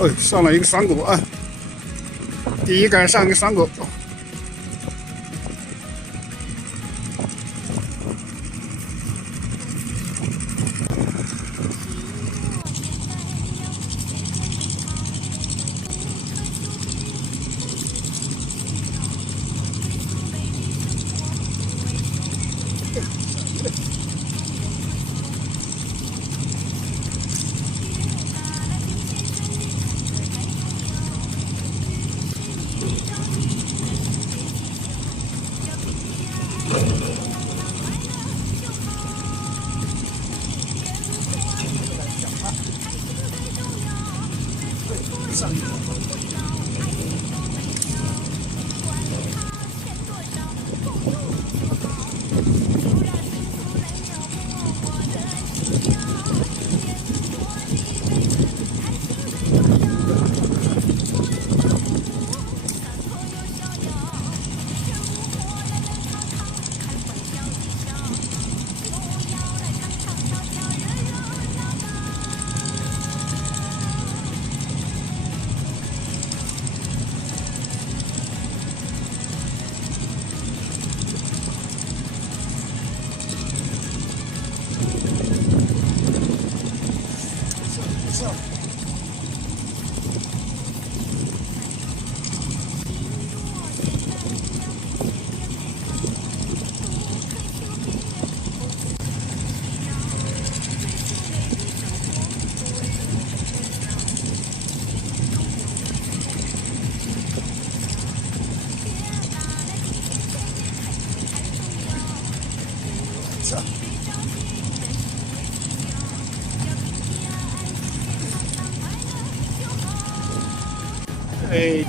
哦，上了一个双钩啊！第一杆上个双钩。上一个。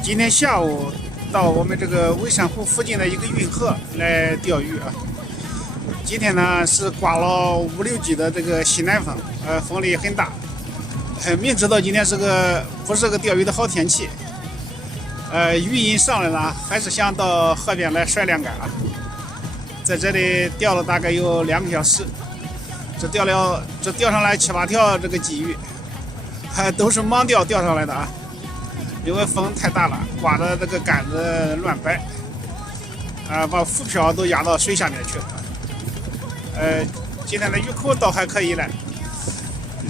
今天下午到我们这个微山湖附近的一个运河来钓鱼啊。今天呢是刮了5、6级的这个西南风，风力很大。明知道今天不是个钓鱼的好天气，鱼瘾上来了，还是想到河边来甩两杆啊。在这里钓了大概有2个小时，这钓上来7、8条这个鲫鱼，都是盲钓钓上来的啊。因为风太大了，刮的这个杆子乱摆，把浮漂都压到水下面去了。今天的鱼口倒还可以了，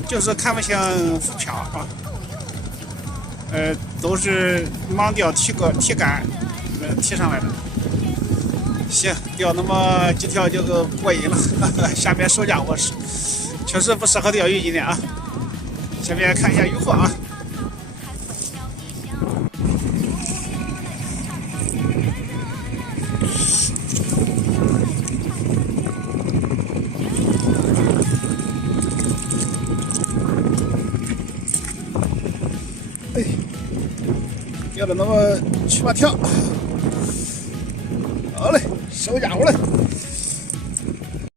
就是看不清浮漂啊。都是盲钓提杆提上来的。行，钓那么几条就够过瘾了。下面收家伙确实不适合钓鱼今天啊。下面看一下渔获啊。钓了那么7、8条，好嘞，收家伙嘞。